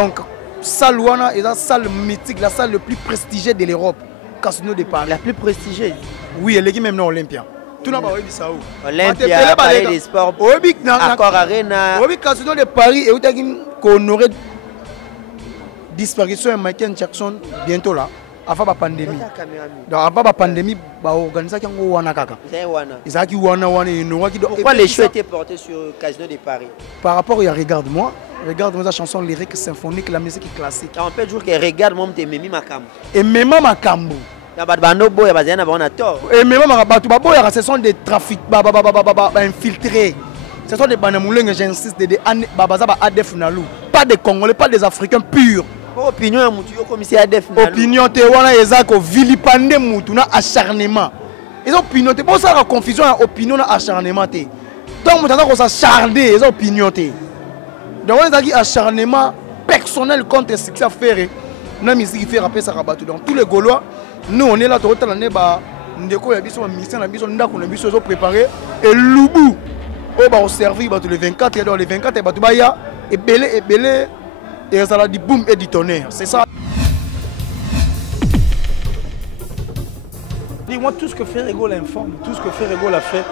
Donc, salle Wana est la salle mythique, la salle la plus prestigieuse de l'Europe. Casino de Paris. La plus prestigieuse. Oui, elle est même dans Olympia. Tout le monde a dit ça. Olympia, Palais des Sports, Accor Arena. Oui, Casino de Paris et où tu honoré disparition de Michael Jackson bientôt là. Avant la pandémie. Donc avant la pandémie, bah organiser qui ont wana kaka. Ils ont qui wana. Pourquoi les choix étaient portés sur le Casino de Paris? Par rapport à regarde-moi la chanson lyrique symphonique, la musique classique. On peut dire que regarde-moi t'es Mimi Makambo. Et même Makambo. Il y a pas de banobo, il y a pas de tort. Et même Makambo, ce sont des trafics infiltrés. Ce sont des banamoulins, j'insiste, des ADF Nalou. Pas des Congolais, pas des Africains purs. Opinion à Moutou, comme si ADF Nalou. Opinion, te wana ezako vilipande Moutou, na acharnement. Ils ont opinion, te pour ça la confusion, opinion na acharnement. Donc, Moutou, on s'acharner, ils ont opinion. Donc, on a dit acharnement personnel contre ce qu'il a fait. Na musique fait rappeler ça rabattu. Donc, tous les Gaulois, nous, on est là, tout le temps, on est préparé. Et Loubou, on va servir les 24, et dans les 24, il y a et belé, et ça a dit boum et du tonnerre. C'est ça. Dis-moi, tout ce que Ferrego l'informe, tout ce que Ferrego l'a fait,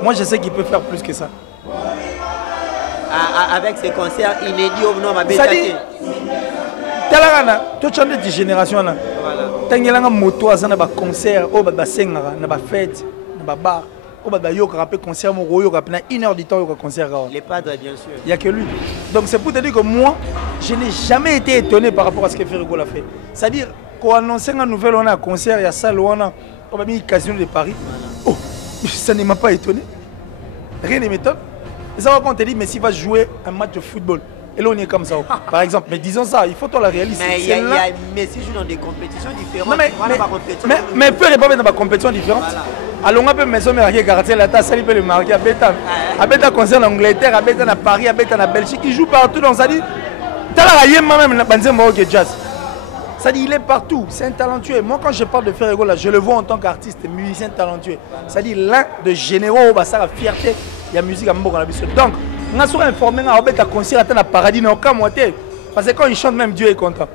moi je sais qu'il peut faire plus que ça. Avec ses concerts inédits au nom de c'est-à-dire, tu as des générations là. Tu as des motos, tu as des concerts, tu as des fêtes, tu as des bars. Il y a un concert, il y a 1 heure du temps, il y a un concert. Les padres, bien sûr. Il n'y a que lui. Donc c'est pour te dire que moi, je n'ai jamais été étonné par rapport à ce que Ferrego l'a fait. C'est-à-dire, quand on annonce une nouvelle, on a un concert, il y a ça, on a un Casino de Paris. Oh, ça ne m'a pas étonné. Rien ne m'étonne. Et ça va quand on te dit, mais s'il va jouer un match de football, et là on est comme ça, par exemple, mais disons ça, il faut la réaliser. Mais il y a Messi joue dans des compétitions différentes. Mais peut ne pas mettre dans des compétitions différentes. Alors on a une maison mais quartier la tasse, il peut le marquer à Bétan. À Bétan concert en Angleterre, à Bétan à Paris, à Bétan à Belgique, il joue partout dans sa vie. T'as la même dans Banzembo jazz. Ça dit, il est partout, c'est un talentueux. Moi, quand je parle de Ferrego, là, je le vois en tant qu'artiste, musicien talentueux. Ça dit, l'un de généraux, ça a fierté, il y a musique à Mboko. Donc, on a souvent informé, on a un concert à la paradis, on a monté. Parce que quand il chante, même Dieu est content.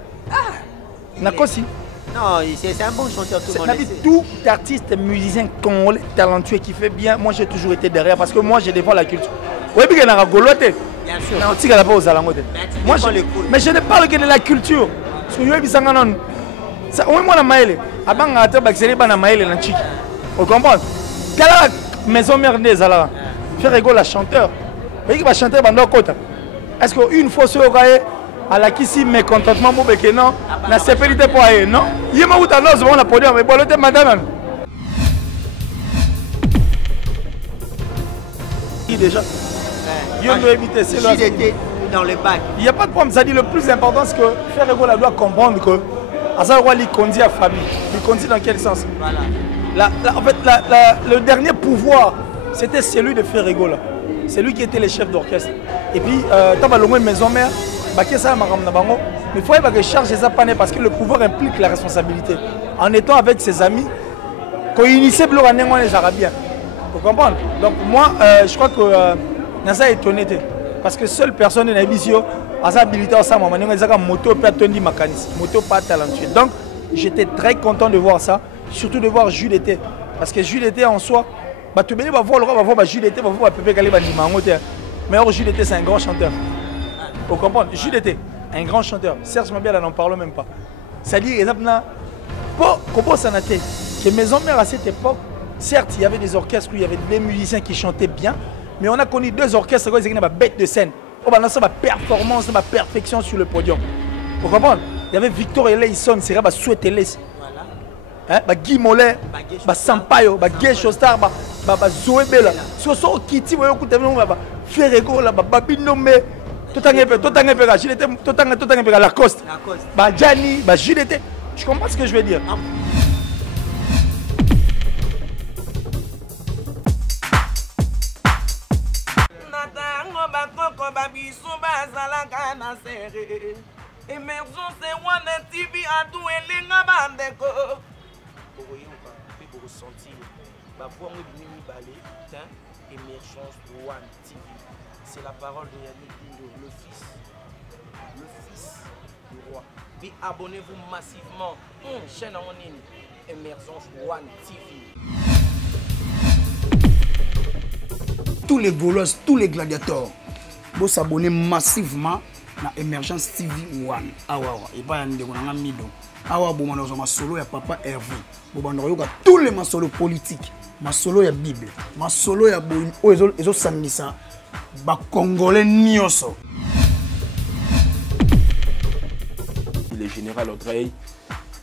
On a aussi. Non, c'est un bon chanteur, tout le monde. Tout artiste, musicien congolais, talentueux, qui fait bien, moi j'ai toujours été derrière parce que moi je défends la culture. Oui, bien sûr. Mais je ne parle que de la culture. Vous comprenez? Quelle est la maison mère des Alara? Ferrego, la chanteur. Il va chanter pendant côté. Est-ce qu'une fois sur le à la qui si mécontentement pour que non, la sécurité pour aller, non? Il y a un autre annonce, on a produit, mais bon, le madame. Déjà. Il était dans le bac. Il n'y a pas de problème. Ça dit le plus important, c'est que Ferrego doit comprendre que il conduit à famille. Il conduit dans quel sens? Voilà. En fait, le dernier pouvoir, c'était celui de Ferrego. C'est lui qui était le chef d'orchestre. Et puis, tu as une maison mère, mais il faut que charge les appareils parce que le pouvoir implique la responsabilité. En étant avec ses amis, quand il initiait les Arabiens. Vous comprenez? Donc, moi, je crois que Nasa est étonné. Parce que seule personne n'a visio à sa habilité à sa maman, moto pas tenu mécanisme, moto pas talentueux. Donc j'étais très content de voir ça, surtout de voir Jules Été. Parce que Jules Été en soi, tu vas voir Jules Été, va voir Pépé Kaleba Nimango. Mais or Jules Été c'est un grand chanteur. Vous comprenez? Jules Été, un grand chanteur. Serge Mabia n'en parle même pas. C'est-à-dire, comment ça n'a été? Que Maison Mère à cette époque, certes il y avait des orchestres où il y avait des musiciens qui chantaient bien. Mais on a connu 2 orchestres qui ont bête de scène. On a une performance, une perfection sur le podium. Vous comprenez? Il y avait Victor Eleison, c'est là, Souhaite Elès. Guy Mollet, Sampaio, Gay Shostar, Zoé Bella. Ce sont Kitty, Ferrego, Babinomé, tout un peu Lacoste, Gianni, Gilles. Tu comprends ce que je veux dire? Emergence wana TV adu elenga bandeko. Pour ressentir Émergence One TV. C'est la parole de Yannick Dindo, le fils du roi. Et abonnez-vous massivement. Chaîne en ligne, Émergence One TV. Tous les Gaulois, tous les gladiateurs, vous s'abonnez massivement à Émergence TV One. Et pas un mido. Ma solo ya papa Hervé. Tous les masolo politiques. Ma solo ya Bible, ma solo ya ezo sandisa ba congolais nyoso. Le général Audrey,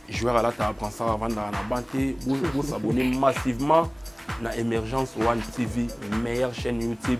joueur à la table, prend ça avant dans la banté, vous s'abonnez massivement à Émergence One TV, meilleure chaîne YouTube.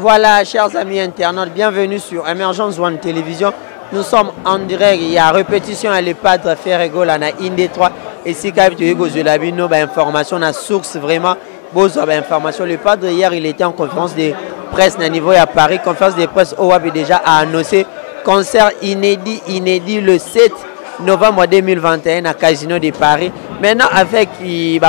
Voilà, chers amis internautes, bienvenue sur Émergence One Télévision. Nous sommes en direct, il y a répétition à l'EPAD Ferrego, là, in Détroit. Et si vous avez une information, une source vraiment, bonne information. Le padre hier, il était en conférence de presse à niveau à Paris, conférence de presse OAB déjà a annoncé concert inédit le 7 novembre 2021 à Casino de Paris. Maintenant, avec les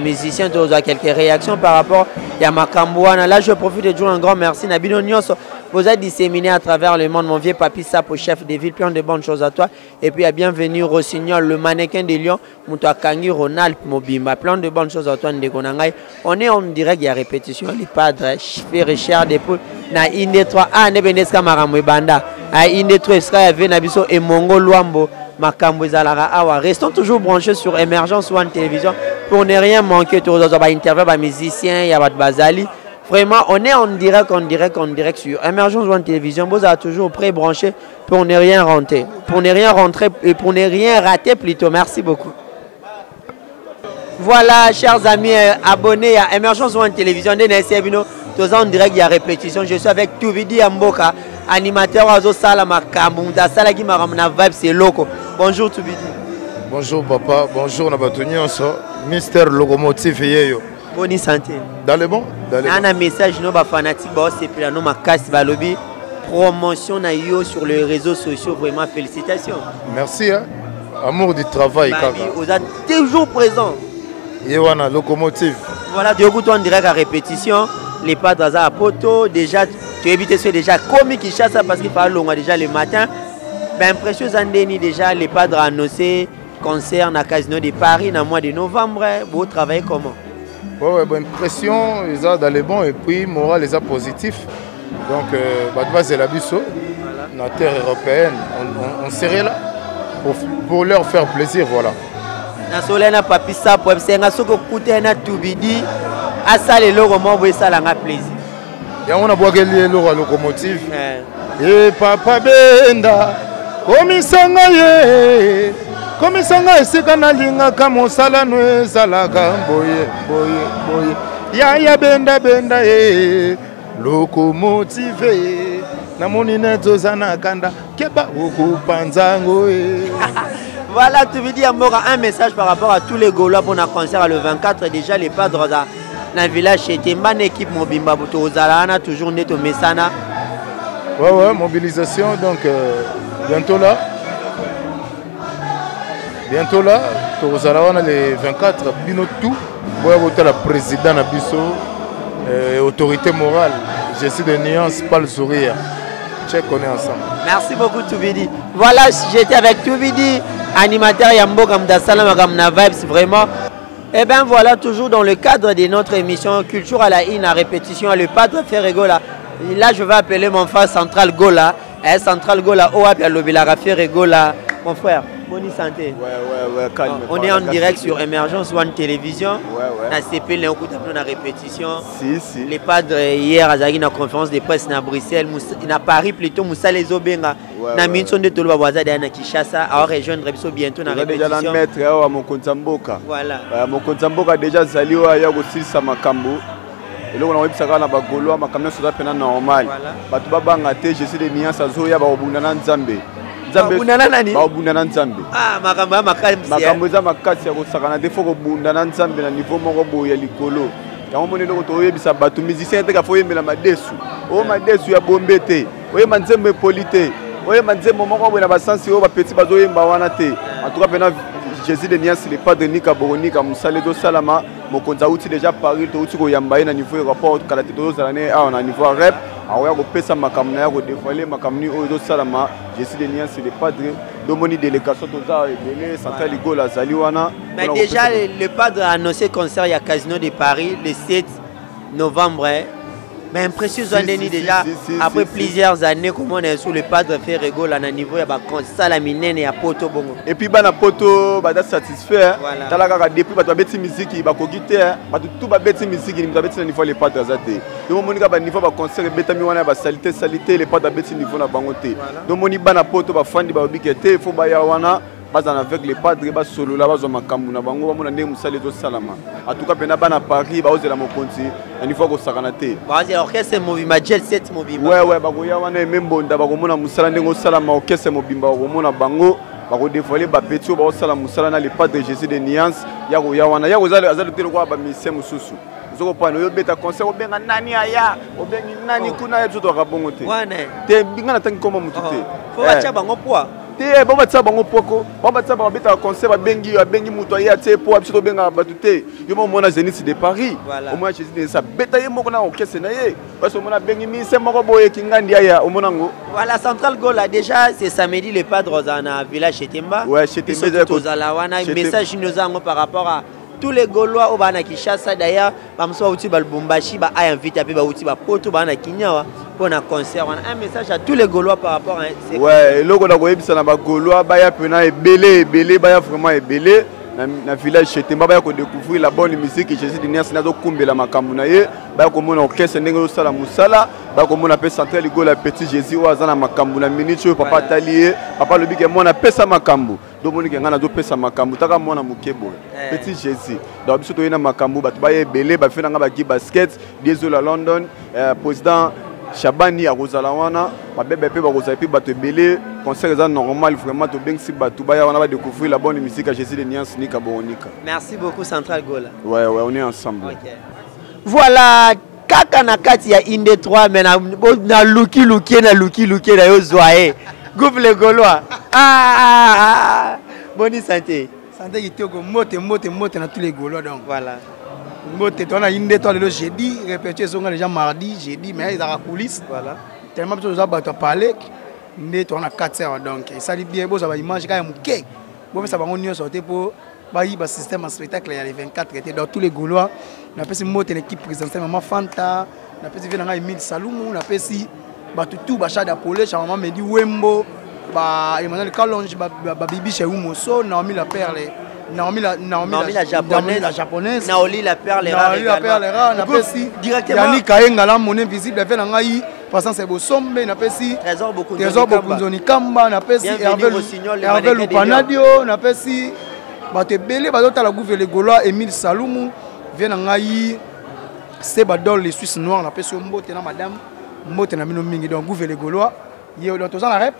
musiciens, tu as quelques réactions par rapport à Makambouana. Là, je profite de dire un grand merci. Nabino Nyos, vous êtes disséminé à travers le monde. Mon vieux papy Sapo, chef de ville, plein de bonnes choses à toi. Et puis, à bienvenue Rossignol, le mannequin de Lyon, Moutakangi, Ronald, Mobimba, plein de bonnes choses à toi. On est en direct, il y a répétition. Les padres, Frère Cher des poules, na Inde 3, ah, Nebeneska Maramwebanda, à Inde 3, Ska Venabiso et Mongo Luambo. Restons toujours branchés sur Émergence One Télévision pour ne rien manquer. Tous les interviews des musiciens, il y a Bazali. Vraiment, on est en direct sur Émergence One Télévision. Vous êtes toujours prêt branché pour ne rien rentrer, et pour ne rien rater plutôt. Merci beaucoup. Voilà, chers amis abonnés à Émergence One Télévision. Tous en direct, il y a répétition. Je suis avec Tuvidi Amboka, animateur Azo Salama Kamunda Salagi Maramna Vibe, c'est loco. Bonjour Tuvidi. Bonjour papa, bonjour Nabatonion, Mister Locomotive Yeyo. Bonne santé. Dans le bon? Un message, nous, fanatiques, c'est pour nous, ma casse, lobby. Promotion sur les réseaux sociaux, vraiment félicitations. Merci, hein? Amour du travail. Vous êtes toujours présent. Yewana, Locomotive. Voilà, du coup, en direct à répétition. Les padres à Poto, déjà, tu évites ce déjà comique qui chasse parce qu'il parle déjà le matin. Ben, précieux Andeni, déjà, les padres annoncé concert à Casino de Paris dans le mois de novembre. Vous travaillez comment? Ouais, bonne pression, ils ont dans les bons et puis moral, ils ont positif. Donc, c'est la Busso, la terre européenne, on serait là pour leur faire plaisir, voilà. Na solena papi sa pour senga soko kuté na Tubidi asale logo mo bo sala nga plaisir. Ya on a boageli logo locomotive. Eh papa benda komisanga ye esika na linga kama sala no sala boye ya benda ye locomotive na monine tozana kanda keba okupanzango ye. Voilà, tu veux dire un message par rapport à tous les Gaulois pour un concert le 24. Déjà, les padres dans le village, c'était une équipe Mobimba Boutouzalana, toujours net au Messana. Ouais, mobilisation, donc bientôt là, Touzalana les 24, Binotou, voter le président Nabiso, autorité morale, j'essaie de nuance, pas le sourire. Check, on est ensemble. Merci beaucoup, Tubidi. Voilà, j'étais avec Tubidi, animateur Yambo Kamdasalam Kamna Vibes, vraiment. Et bien voilà, toujours dans le cadre de notre émission Culture à la Ine à répétition, le padre Ferrego là. Là, je vais appeler mon frère Central Gola. Central Gola, Oap, Yalobila Ferrego là. Mon frère, bonne santé. Ouais, calme. On est en direct sur Émergence One Télévision. Ouais. On a CP, on a répétition. Si. Les padres hier, à une conférence de presse à Bruxelles, à Paris plutôt, Moussa les Obenga. Na minson de Tolo Bawaza de Kinshasa, à rejoindre bientôt dans la répétition. Déjà la mettre à Mokonzamboka. Voilà. Mokonzamboka déjà Zaliwa ya aussi Samakambo. Et là on a vu ça na bagolo makamna soza pena normal. Batu babanga te je suis des nuances azoya ba obundana Nzambe. Babundana nani? Babundana Nzambe. Ah, makambo ya makasi. Makambo eza makasi ya kosakana te fo kobundana Nzambe na niveau moko boye ya likolo. Yango moni loko toyebisa bato musicien te ka fo yembela madesu. O madesu ya bombe te. Oyemba nzembo polite. Oyemba nzembo moko boye na basansi o ba petit bazoyemba wana te. En tout cas pena Jésus de Nias le padre Nika Boronika Musale do Salama mokonza uti déjà Paris to uti ko yamba na niveau rapport kala te to zalane a na niveau rep awa ko pesa makamna ya ko dévoiler makamni o do Salama Jésus de Nias le padre domoni délégation to za belé central Ligola Zaliwana. Mais déjà le padre a annoncé concert il y a Casino de Paris le 7 novembre. Mais impression déjà après plusieurs années comment on est sous le padre faire rigole à niveau il y a ça minene ya poto bongo et puis bana poto bada satisfait tala kaka depuis bato beti musique ba ko guitar bato tout ba beti musique ni beti na niveau le padre azate donc monika ba niveau ba concert beta mi wana ba salité le padre beti niveau na bango te donc moni bana poto ba fandi ba bikete fo ba ya wana bazan avec les padres ba solo la bazo makambu na bango bamona ndenge musale zo salama en tout cas pena bana Paris ba ozela mokonzi na fois ko sakana te bazi orchestre mobimba jet set mobimba ouais ba ko ya wana membo nda ba ko mona musala ndenge salama orchestre mobimba ko mona bango ba ko dévoiler ba petit ba osala musala na les padres Jésus de Niance ya ko ya wana ya ko zalo te ko ba mise mususu zoko pana yo beta concert o benga nani aya o bengi nani kuna ya tuto ka bongo te wana te binga na tangi koma mutu te fo acha bango poa te bomba tsa bango poko bomba tsa ba beta concert ba bengi mutu ya te po biso to benga batu te yo mo mona Zénith de Paris au moins Jésus de ça beta ye moko na orchestre na ye parce que mona bengi mise moko boye kingandi aya o mona ngo voilà Central Gola déjà c'est samedi le padre dans village Chetemba ouais Chetemba tozala wana message nous ango par rapport à tous les Gaulois au bana Kinshasa d'ailleurs bamso uti balbumbashi ba a invite ape ba uti ba poto bana Kinyawa pour un concert un message à tous les Gaulois par rapport à ouais loko na koyebisa na ba Gaulois ba ya pena ebele ba ya vraiment ebele na village Chetemba ba ya ko découvrir la bonne musique Jésus de Nias na zo kumbela makambu na ye ba ya ko mona orchestre ndenge osala musala ba ko mona pe central Ligola petit Jésus o azana makambu na minute papa talier papa lobi ke mona pesa makambu donc moni ke ngana zo pesa makambu taka mona mukebo petit Jésus donc biso to yena makambu ba ba ye belé ba fena nga ba ki basket désolé London président Chabani a Rosalawana ba bébé pe ba Rosa pe ba te belé concert est normal vraiment to bengsi ba to ba ya wana ba découvrir la bonne musique à Jésus de Niance Nika Boronika. Merci beaucoup Central Gola. Ouais on est ensemble. Okay. Voilà kaka na kati ya Inde 3 mais na luki na yo zoaé. Gouffre les Gaulois. Bonne santé. Santé qui toko mote na tous les Gaulois donc. Voilà. Mote toi na Inde 3 le jeudi, répétition sont déjà mardi, jeudi mais ils ont la coulisse. Voilà. Tellement de choses à parler. Inde toi na 4 heures donc. Ça dit bien beau ça va image quand même cake. Bon ça va on y sortir pour ba système en spectacle il y a les 24 étaient dans tous les Gaulois. On appelle mote l'équipe présidentielle maman Fanta, on appelle venanga Emile Saloumou, on appelle si ba tout ba Chad Apollo, maman Medi Wembo, ba Emmanuel Kalonji, ba Bibi chez Umoso, Naomi la Perle, Naomi la japonaise, Naoli la Perle rare, on appelle si directement Yannick Kayenga la monnaie visible venanga yi passant c'est Bosombe, on appelle si Trésor Bokunzoni Kamba, on appelle si Hervé Lupanadio, on appelle si bato belé bato la gouvernement les Gaulois Emile Saloumou vient en Aïe c'est badol les Suisses noirs on appelle ce mot na madame mot na mino mingi donc gouvernement les Gaulois il dans tous la rep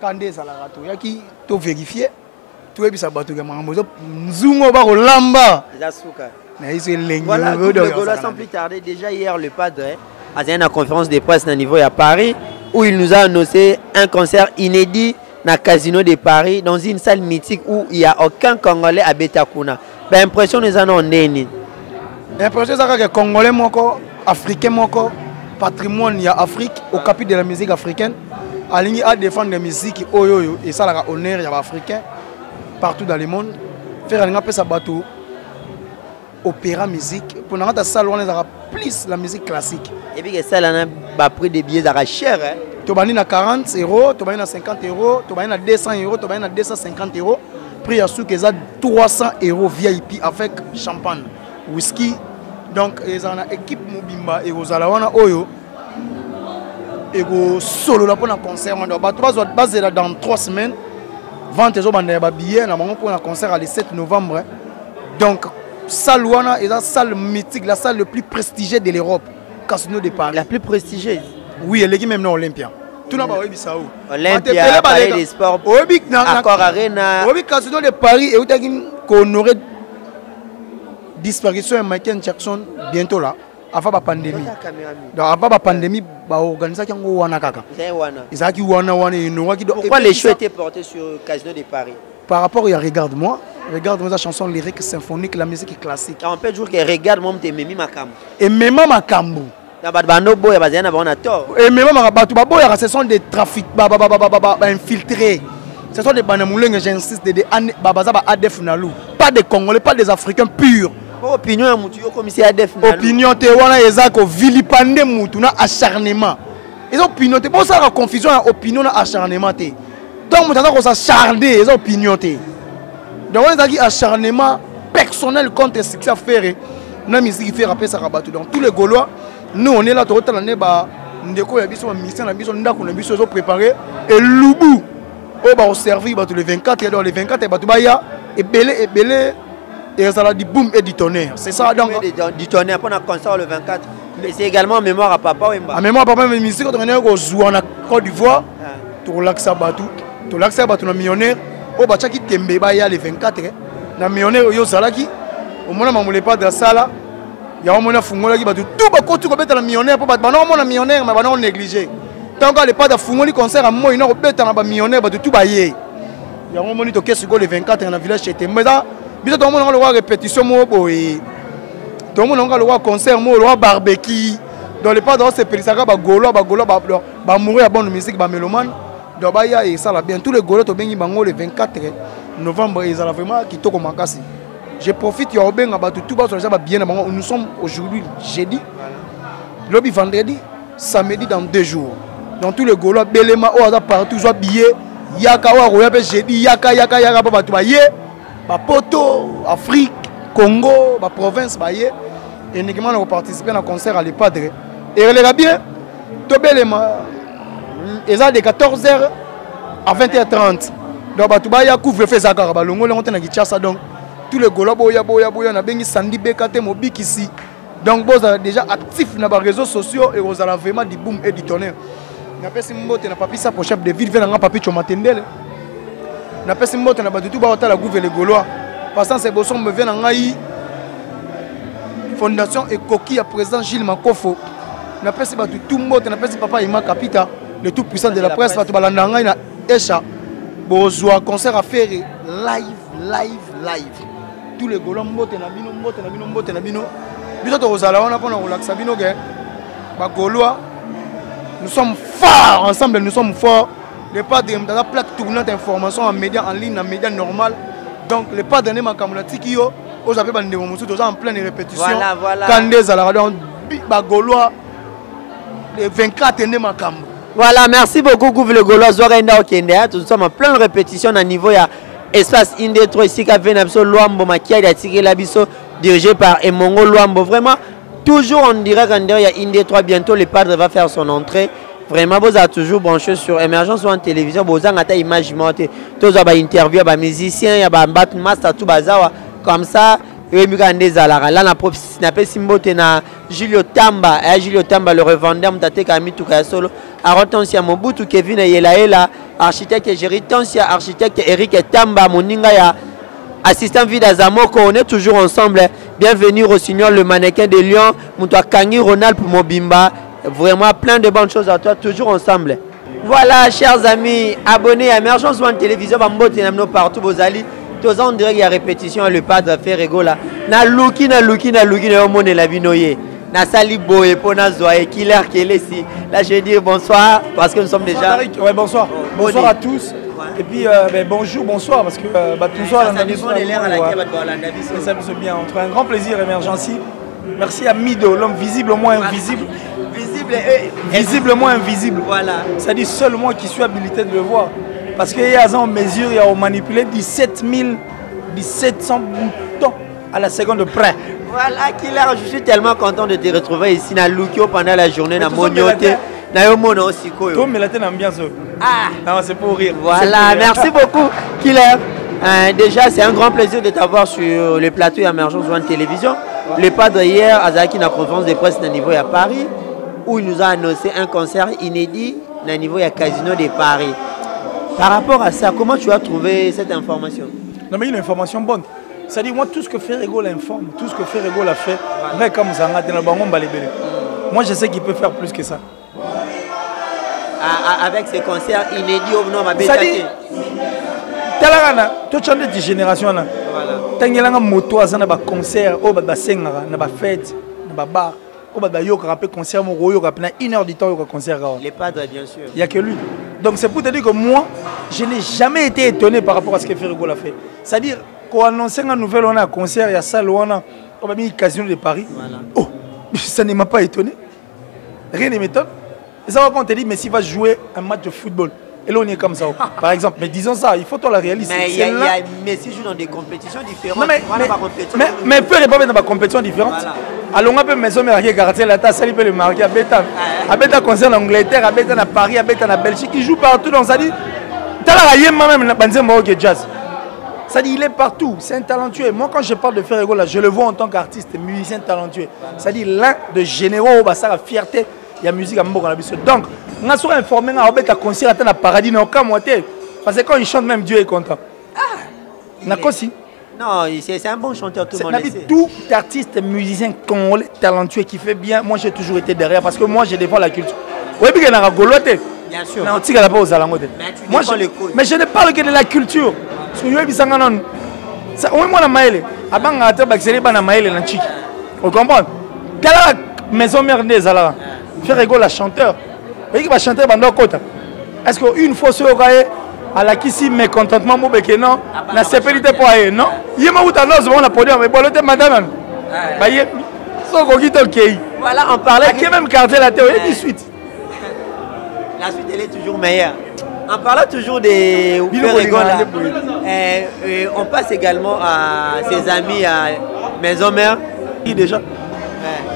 kandé ça la rato yaki to vérifier to ebisa bato ga mangozo nzungo ba kolamba jasuka na ici lengo voilà les Gaulois sans plus tarder déjà hier le padre a fait une conférence de presse à niveau à Paris où il nous a annoncé un concert inédit na Casino de Paris dans une salle mythique où il n'y a aucun Congolais à Betakuna. Ben impression nous en ondeni. L'impression c'est que Congolais moko, Africain moko, patrimoine y a Afrique au capital de la musique africaine. Aligné à défendre la musique oyoyo et ça la honneur y a africain partout dans le monde. Faire un peu ça bateau opéra musique pour nous ta salle on a plus la musique classique. Et puis que ça là a pris des billets à cher hein. Tu vas à 40 €, tu vas à 50 €, tu vas à 200 €, tu vas à 250 €. Prix à sous que ça 300 € VIP avec champagne, whisky. Donc ils ont une équipe mobimba et aux alawana oyo. Et go solo là pour un concert. On va baser là dans 3 semaines. Vente les autres billets. On va pour un concert le 7 novembre. Donc Salouana est la salle mythique, la salle la plus prestigieuse de l'Europe. Casino de Paris. La plus prestigieuse. Oui, elle est même non Olympia. tout le monde a où. Olympia, Palais des Sports, Accor Arena. Oui, Casino de Paris et où qu'on aurait disparition de Michael Jackson bientôt là, avant la pandémie. Donc avant la pandémie, l'organisation qui wana kaka. Pourquoi les choix étaient portés sur le Casino de Paris? Par rapport à Regarde-moi la chanson lyrique, symphonique, la musique classique. On peut dire que Regarde-moi, tu m'aimes Makambo. Et même Makambo. Et même ce sont des trafics infiltrés. Ce sont des banamoulins, j'insiste, des ADF Nalou. Pas des Congolais, pas des Africains purs. Opinion, opinion, vilipande moutou, acharnement. Les opinions, c'est pour ça la confusion, opinion, acharnement. Donc, on a s'acharner, les opinions. Donc, on a dit acharnement personnel contre ce qui a fait. On a mis ce qui fait rappeler ça. Donc, tous les Gaulois, nous, on est là, tout l'année, nous avons mission, nous avons préparé. Et Loubou, on va servir les 24, et dans les 24, et belé, et ça a dit boum et du tonnerre. C'est ça donc. Du tonnerre pour un concert le 24. Et c'est également en mémoire à papa. En mémoire à papa, mais musique, quand on est au Zouan en Côte d'Ivoire, tout l'accès à Batou, le millionnaire, au Bachaki Tembe, il y a les 24. Le millionnaire, il y a Zalaki, au moment où on ne pas de la salle, il y a un moment où il y a tout le monde le millionnaire, pour battre. Non, millionnaire, mais on négligé. Tant qu'on n'est pas de Fungoli concert, à moi, il y a un millionnaire, tout baillé. Il y a un moment où il y a les 24 dans le village chez Tembe. Tout le monde a le droit répétition, tout le monde a le droit concert, le droit barbecue. Dans le pas de ces pays, ça va mourir à bonne musique, mélomane. Donc ça va bien. Tous les Gaulois le 24 novembre, ils ont vraiment qui toquent comme casse. Je profite, il y a tout bien. Nous sommes aujourd'hui jeudi, le vendredi, samedi dans 2 jours. Dans tous les Gaulois, Belema, partout, ils ont billets. Yaka, jeudi, Yaka, Poto, Afrique, Congo, province, et nous avons participé à un concert à l'EPADRE. Et elle est bien, ils ont de 14h à 20h30. Donc, il y a couvre-feu, donc tous les Gaulois, on a bien Sandy Bekate, Mobik ici. Donc, vous êtes déjà actifs dans les réseaux sociaux et vous avez vraiment du boom et du tonnerre. Je n'ai pas si je pas ça pour chef de ville, je n'ai pas pu m'attendre. Na pesi moto na batutu ba otala gouverner les Gaulois parce que c'est boson me vient na ngai fondation et coquille à président Gilles Makofo na pesi batutu moto na pesi papa Ima Kapita le tout puissant de la presse batu balanda ngai na Esha bozwa concert à faire live tous les Gaulois moto na bino biso to ozala wana pona relaxa bino ke ba Gaulois nous sommes forts ensemble, nous sommes forts. Les pas de la plaque tournante information en médias en ligne, en médias normal. Donc les pas de Nemakamula Tikio, vous avez en pleine répétition. Voilà. Quand des alarons, Gaulois, les 24 Nemakambu. Voilà, merci beaucoup, Gouv le Gaulois, Zorenda Okendea. Nous sommes en pleine répétition à niveau, il y a espace Indé 3 ici, qui a fait Luambo Makia, il a tiré l'Abisso, dirigé par Emongo Luambo. Vraiment, toujours on dirait qu'il y a Indé 3, bientôt le padre va faire son entrée. Vraiment, vous avez toujours branché sur Émergence en télévision, vous avez une image montée, vous avez une interview, des musiciens, il y a un master, tout bazar, comme ça, là, on a profité de Julio Tamba, le revendeur, solo. Arotonsia Mobutu, Kevin Yelaela, architecte Jerry Tonsia, architecte Eric Tamba, Moninga, assistant Vida Zamoko, on est toujours ensemble. Bienvenue au Signor, le mannequin de Lyon, Moutoua Kangi, Ronald pour Mobimba. Vraiment plein de bonnes choses à toi, toujours ensemble. Voilà, chers amis, abonnés à Émergence One Télévision, partout vos alliés. Tous on dirait qu'il y a répétition, le padre fait rigoler. Na luki, na omone la vinoye. Na sali boye, pona zoye, killer kelesi. Là, je vais dire bonsoir, parce que nous sommes déjà. Ouais, bonsoir. Bonsoir à tous. Et puis, bonjour, bonsoir, parce que tout ça, ça bien. Entre un grand plaisir, Émergence. Merci à Mido, l'homme visiblement invisible. Visiblement invisible. Voilà. C'est-à-dire seul moi qui suis habilité de le voir. Parce qu'il y a en mesure, il y a manipulé 1700 boutons à la seconde près. Voilà, Killer, je suis tellement content de te retrouver ici dans Lukio pendant la journée dans Monioté. Dans aussi. Tout me l'a ambiance. Ah, non, c'est pour rire. Voilà, merci beaucoup, Killer. Déjà, c'est un grand plaisir de t'avoir sur le plateau Émergence One Télévision. Ouais. Le padre hier, Azaki, dans la conférence de presse de niveau à Paris, où il nous a annoncé un concert inédit au niveau du casino de Paris. Par rapport à ça, comment tu as trouvé cette information? Non, mais une information bonne. C'est-à-dire, moi, tout ce que Ferrego l'informe, tout ce que Ferrego l'a fait, mais comme ça, moi, je sais qu'il peut faire plus que ça. Avec ses concerts inédits au nom de c'est-à-dire, Talagana, toute change de génération, Tangelanga moto, ça n'a pas concert, au bas sengara, n'a pas fête, n'a pas bar, au bas yo rappé concert, mon royo rappé, 1 heure du temps, au concert. Les padres, bien sûr. Il n'y a que lui. Donc, c'est pour te dire que moi, je n'ai jamais été étonné par rapport à ce que Ferrego l'a fait. C'est-à-dire, quand on annonce une nouvelle, on a un concert, il y a ça, on a un casino de Paris. Voilà. Oh, ça ne m'a pas étonné. Rien ne m'étonne. Et ça, quand on te dit, Messi va jouer un match de football. Et là, on est comme ça, par exemple. Mais disons ça, il faut la réaliser. Mais Messi joue dans des compétitions différentes. Non, mais Fer n'est pas dans des compétitions différentes. Alors, on a maison mariée, garantie la tasse, il peut le marier à Bétan. À Bétan, concerne l'Angleterre, à Bétan, à Paris, à Bétan, à Belgique. Il joue partout. Donc, ça dit, tu as la même dans jazz. Ça dit, il est partout. C'est un talentueux. Moi, quand je parle de Ferrego, là, je le vois en tant qu'artiste, musicien talentueux. Ça dit, l'un de généraux, ça a fierté. Il y a musique à Mboka. Donc, on a souvent informé un concert à Paradis, parce que quand il chante, même Dieu est content. Non, c'est un bon chanteur, tout le monde le sait. Tout artiste, musicien congolais, talentueux, qui fait bien, moi j'ai toujours été derrière, parce que moi je défends la culture. Oui, bien sûr. Mais je ne parle que de la culture. Parce que vous comprenez? La maison mère des Alara. Ferrego la chanteur. Vous voyez chanter pendant Kota. Est-ce qu'une fois sur le à la Kissi mécontentement, non, la sécurité pour aller, non? Il y a un tendance, on a produit, mais pour le thème, madame. Voilà, on parlait. Qui même quartier la théorie, tout de suite. La suite, elle est toujours meilleure. En parlant toujours des Ferrego, on passe également à ses amis à Maison Mère. Qui déjà?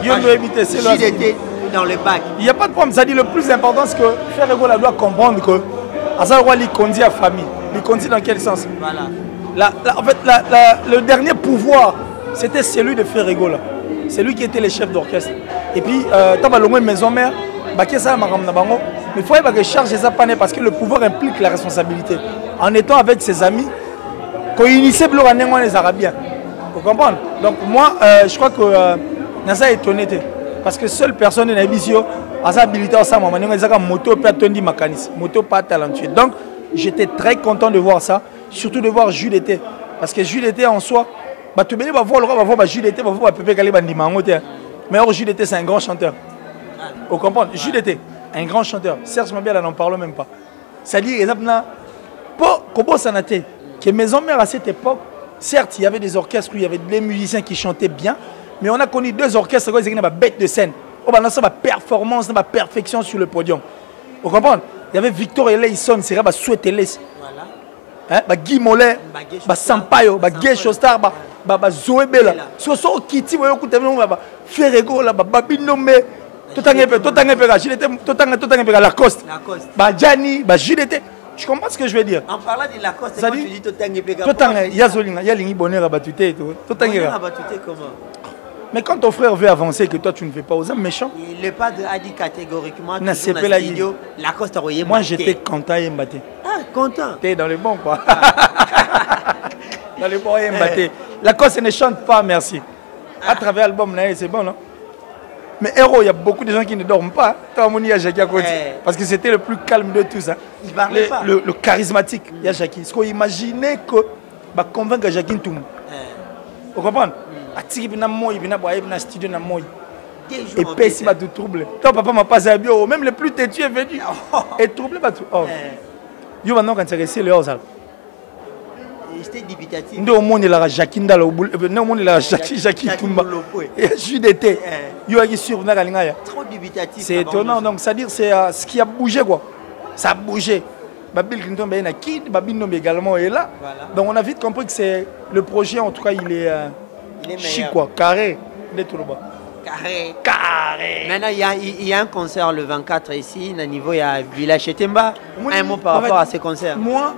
JDT dans le bac. Il n'y a pas de problème. Ça dit le plus important, c'est que Ferrego doit comprendre que il conduit à famille. Il conduit dans quel sens? Voilà. En fait, le dernier pouvoir, c'était celui de Ferrego. C'est lui qui était le chef d'orchestre. Et puis, tu as une maison mère, mais il faut que charge ça parce que le pouvoir implique la responsabilité. En étant avec ses amis, quand il initiait les Arabiens. Vous comprenez? Donc, moi, je crois que ça est étonné. Parce que seule personne n'a visio à sa habilité à sa maman, moto pas tondi mécanisme, moto pas talentueux. Donc j'étais très content de voir ça, surtout de voir Jules d'été. Parce que Jules d'été en soi, bah tu vas voir le roi, va voir Jules d'été, va voir Pépé Galé Bandimango. Mais or Jules d'été c'est un grand chanteur. Vous comprenez? Jules d'été, un grand chanteur. Serge Mabia n'en parle même pas. C'est-à-dire exactement pour comment ça n'a été que Maison Mère à cette époque, certes il y avait des orchestres où il y avait des musiciens qui chantaient bien. Mais on a connu 2 orchestres qui ont une bête de scène. On a une performance, une perfection sur le podium. Vous comprenez? Il y avait Victor Eleison, c'est là, Souhaite Eles. Voilà. Guy Mollet, Sampaio, Gay Shostar, Zoé Bella. Ce sont Kitty, Ferrego, Babinombe, tout un Lacoste. Gianni, JDT. Tu comprends ce que je veux dire? En parlant de Lacoste, quand tu dis Totanga, il y a Zolinga, il y a Lingi Bonheur à Batute. Bonheur à Batute comment? Mais quand ton frère veut avancer et que toi tu ne fais pas, aux hommes méchants. Le padre a dit catégoriquement Lacoste a royé. Moi j'étais content et mbatté. Ah, content. T'es dans le bon quoi. Dans le bon et mbatté. Lacoste ne chante pas, merci. À travers l'album, c'est bon, non? Mais héros, il y a beaucoup de gens qui ne dorment pas. Parce que c'était le plus calme de tous. Il parlait pas. Le charismatique, il y a Jackie. Est-ce qu'on imaginait que convaincre Jackie tout le monde? Vous comprenez? Et puis si tu troubles. Toi papa m'a pas bio, même le plus têtu est venu. Et troublé pas tout. Yo maintenant quand c'est le hors. J'étais dubitatif. Ndo au monde la Jackie ndala au boule. Non au monde la Jackie Tumba. Et je d'été. Yo a qui sur na kalingaya. Trop dubitatif. C'est étonnant donc c'est à dire c'est ce qui a bougé quoi. Ça a bougé. Bill Clinton ben Kid, Babinom également est là. Donc on a vite compris que c'est le projet en tout cas il est chic quoi, carré, de tout le bas. Carré. Maintenant, il y a un concert le 24 ici, au niveau, il y a Village Chetemba. Un mot par rapport à ces concerts. Moi,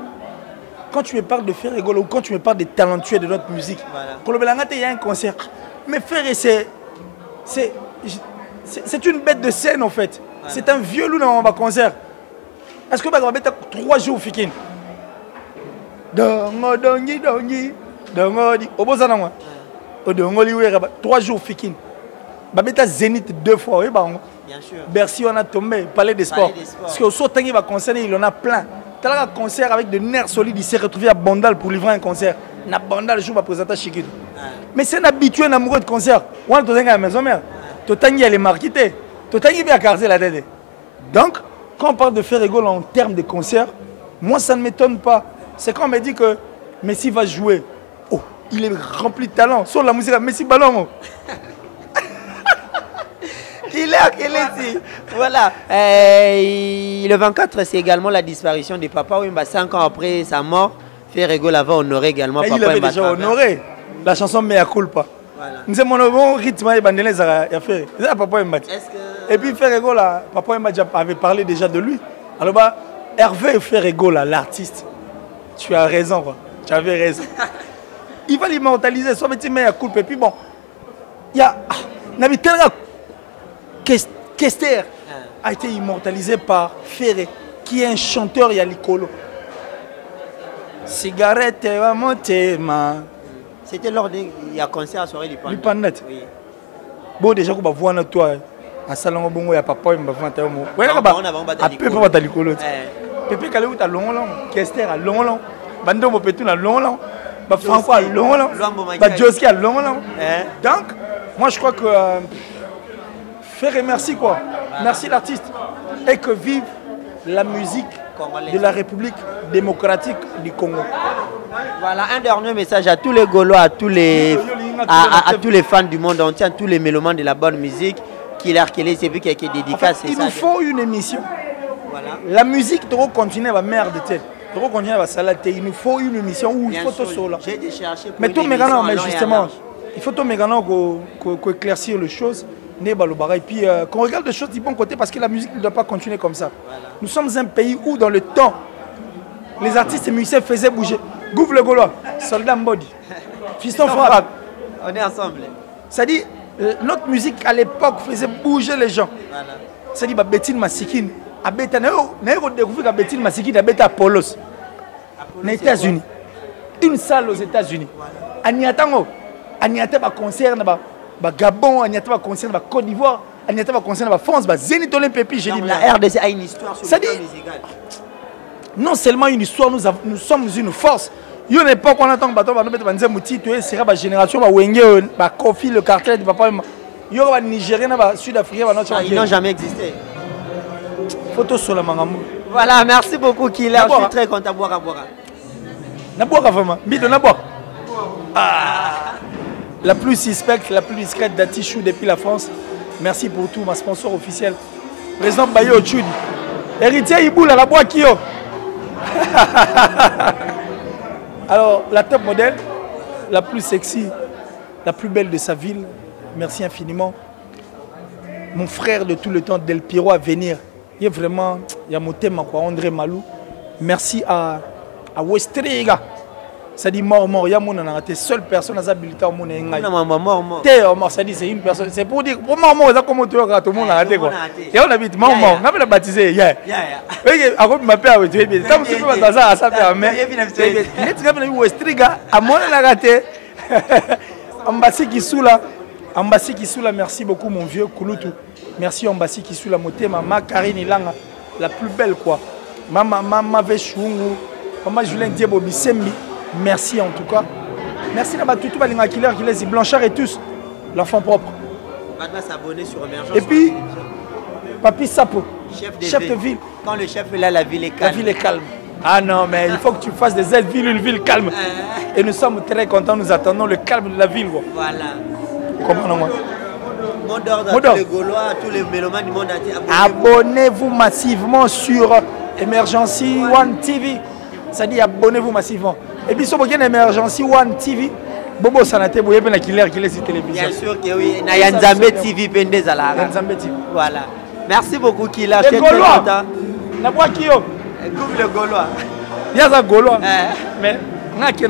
quand tu me parles de Ferrego ou quand tu me parles des talentueux de notre musique, il y a un concert. Mais Ferré, c'est une bête de scène en fait. Voilà. C'est un vieux loup dans un concert. Est-ce que vous avez 3 jours fikin? Dongo dongi dongi dongo di. Au beau ça non? Au dongo li 3 jours fikin. Babeta Zénith 2 fois, oui bah. Bien sûr. Bercy on a tombé, Palais des Sports. Parce que au saut il va concerner, il en a plein. T'as là un concert avec de nerfs solides, il s'est retrouvé à Bandal pour livrer un concert. Na Bandal jour va présenter Chiquito. Mais c'est un habitué, un amoureux de concert. On a tout à la maison mère. Totangi elle est marquée. Totangi vient carrer la tête. Donc quand on parle de faire rigolo en termes de concert, moi ça ne m'étonne pas. C'est quand on me dit que Messi va jouer. Oh, il est rempli de talent. Sur la musique, Messi ballon. Il est voilà. Le 24, c'est également la disparition de Papa Wemba. 5 ans après sa mort, Ferrego avait honoré également Papa Wemba. Il avait déjà honoré la chanson Mea Culpa. Nous avons un bon rythme et Bandelez a fait. C'est Papa Wemba. Et puis Ferrego, Papa Wemba avait parlé déjà de lui. Alors, bah, Hervé Ferrego, l'artiste, tu as raison. Quoi. Tu avais raison. Il va l'immortaliser, son petit Mea Culpa. Et puis bon, il y a. Kester a été immortalisé par Ferré, qui est un chanteur Yalikolo. Cigarette va monter, ma. C'était lors d'un concert à soirée du Pannet. Du Pannet. Oui. Bon, déjà, on va voir toi. À Salon Bongo, il y a papa, il va faire un peu. Oui, on va peu pour Yalikolo. Pépé Kalou, tu as long, Kester a long. Bando Mopetou a long. Franco a long. Joski a long. Donc, moi, je crois que. Ferré, merci quoi. Merci l'artiste. Et que vive la musique de la République démocratique du Congo. Voilà, un dernier message à tous les Gaulois, à tous les fans du monde entier, à tous les mélomanes de la bonne musique, qui a c'est plus quelques dédicaces. Il nous faut une émission. Voilà. La musique doit continuer à merde. Il nous faut une émission où il faut tout cela. Mais tout mais justement, il faut tout éclaircir les choses. Et puis qu'on regarde les choses du bon côté parce que la musique ne doit pas continuer comme ça. Voilà. Nous sommes un pays où dans le temps, les artistes et musiciens faisaient bouger. Gouffre le Gaulois, Soldat Mbodi, Fiston Frappe. On est ensemble. C'est-à-dire, notre musique à l'époque faisait bouger les gens. Voilà. C'est-à-dire, Betine Masikine, à découvrir Betine Masikine, à Polos, aux États-Unis. Une salle aux États-Unis. À Niatango, un concert. Gabon, il y a un concert de Côte d'Ivoire, il y a un concert de France, Zénith Olympique. La RDC a une histoire sur le non seulement une histoire, nous sommes une force. Il y a une époque où on attend que la génération va Kofi, le cartel de papa. Il y a un Nigérien, un Sud-Africain. Ils n'ont jamais existé. Photo sur la Mangamou. Voilà, merci beaucoup, Killer. Je suis très content de boire à boire. Naboire vraiment. Bide Naboire. La plus suspecte, la plus discrète d'Atichou depuis la France. Merci pour tout, ma sponsor officiel. Président Bayo Tchoudi. Héritier Iboula, la boîte Kyo. Alors, la top modèle, la plus sexy, la plus belle de sa ville. Merci infiniment. Mon frère de tout le temps, Del Piro, à venir. Il y a vraiment, il y a mon thème, André Malou. Merci à Westriga. Ça dit mort, il y a mon raté. Seule personne à habilité au monde. Mort. Ça dit c'est une personne. C'est pour dire, pour mort, ça comme tu as tout le monde a raté quoi. Et on habite mort, on a baptisé. Avant de m'appeler à Westriga, tant que tu vas ça à sa mère, mais tu as vu Westriga, à mon raté. Ambassi qui sous là, merci beaucoup mon vieux Kouloutou. Merci Ambassi qui sous la moté, maman Karine Ilanga, la plus belle quoi. Maman Vechungu, maman Julien Diebo Bissembi. Merci en tout cas. Merci à Toutou Balinga Killer qui laisse Blanchard et tous. L'enfant propre. Et puis, Papi Sapo, chef de ville. Quand le chef est là, la ville est calme. La ville est calme. Ah non, mais il faut que tu fasses des ailes villes, une ville calme. Et nous sommes très contents, nous attendons le calme de la ville. Quoi. Voilà. Comment moi Mot d'ordre à tous les Gaulois, à tous les mélomanes du monde entier. Abonnez-vous massivement sur Emergency One TV. Ça dit abonnez-vous massivement. Et puis, si vous avez une Emergency One TV, Bobo Sanate, vous avez un killer qui laisse télévision. Bien sûr que oui. Nayanzambe TV, Pendez à la Nayanzambe TV. Voilà. Merci beaucoup, Killer. Les Gaulois. La boîte qui est Coupe le Gaulois. Il y a un Gaulois. Mais, il y a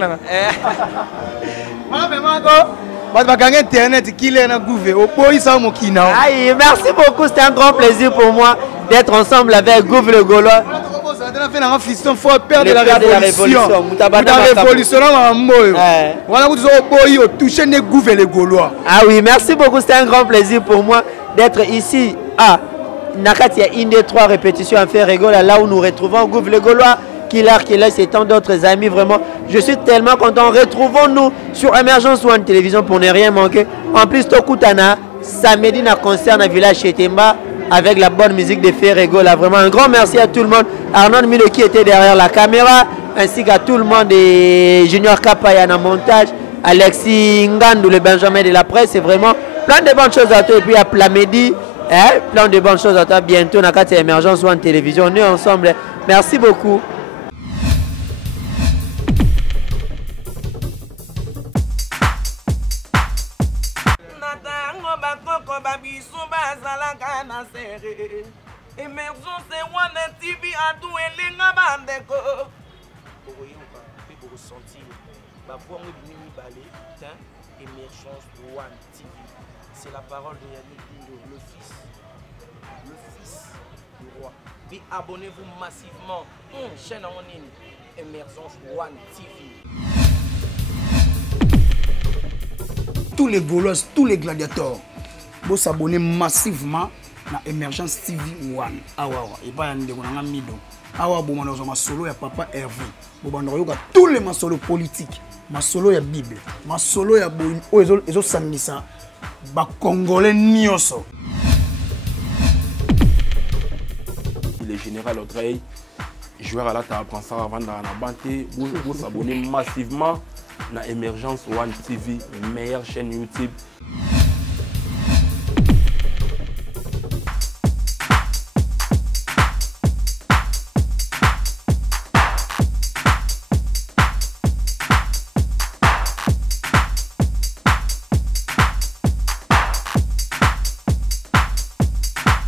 Internet qui est merci beaucoup, c'était un grand plaisir pour moi d'être ensemble avec Gouv le Gaulois. a fait un fiston fort, père de la révolution. La révolution, voilà, vous avez touché les gouvernements les Gaulois. Ah oui, merci beaucoup. C'était un grand plaisir pour moi d'être ici à Nakatia, une des 3 répétitions à faire rigolo, là où nous retrouvons Gouv les Gaulois, Killer, et tant d'autres amis. Vraiment, je suis tellement content. Retrouvons-nous sur Emergence One Télévision pour ne rien manquer. En plus, Tokutana, samedi, na concert dans le village Chetemba avec la bonne musique de Ferrego. Là, vraiment, un grand merci à tout le monde. Arnaud Milo qui était derrière la caméra, ainsi qu'à tout le monde et Junior Kapaya dans le montage, Alexis Ngandou, le Benjamin de la presse. C'est vraiment plein de bonnes choses à toi. Et puis à Plamedi, plein de bonnes choses à toi. Bientôt, dans la Emergence One Télévision. On est ensemble. Merci beaucoup. Emergence One TV a tout elenga bandeko. Boyoka pe bo sentir ba voix mo bini balé tin Emergence One TV. C'est la parole de Yannick Dindo, le fils du roi. Puis abonnez-vous massivement chaîne en ligne Emergence One TV. Tous les Gaulois, tous les gladiateurs, vous s'abonnez massivement na Emergence TV One. Awa et pas yande konanga mido. Awa bo manozo masolo ya papa Hervé. Bo bando yoka tous les masolo politiques, masolo ya Bible, masolo ya bo ezo sangisa ba congolais nyoso. Le général Audrey, joueur à la table prend ça avant dans la banté, vous s'abonnez massivement na Emergence One TV, meilleure chaîne YouTube.